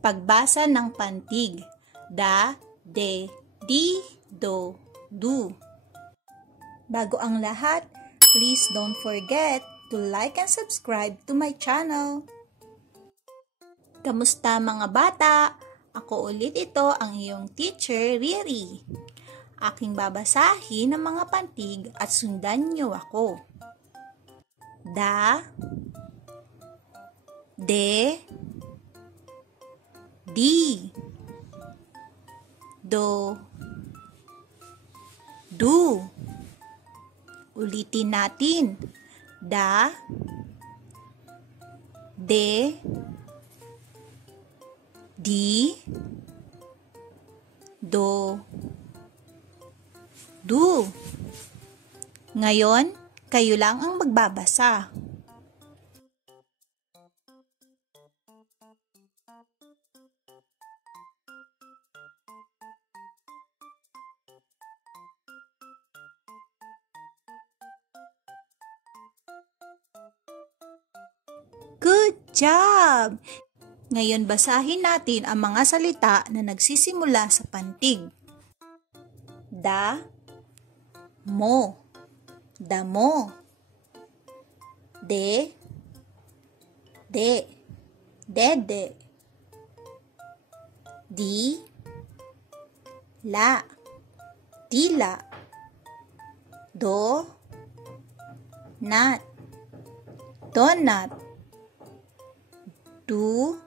Pagbasa ng pantig. Da, de, di, do, du. Bago ang lahat, please don't forget to like and subscribe to my channel. Kamusta mga bata? Ako ulit ito ang iyong teacher, Riri. Aking babasahin ang mga pantig at sundan niyo ako. Da, de, di, do, du. Ulitin natin. Da, de, di, do, du. Ngayon, kayo lang ang magbabasa. Good job! Ngayon basahin natin ang mga salita na nagsisimula sa pantig. Da, mo, damo. De, dede. Di, la, dila. Do, nat, donut. Du,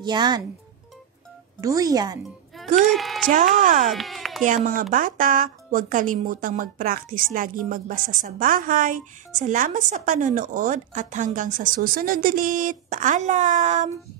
yan, duyan. Good job! Kaya mga bata, huwag kalimutang mag-practice lagi magbasa sa bahay. Salamat sa panonood at hanggang sa susunod ulit. Paalam!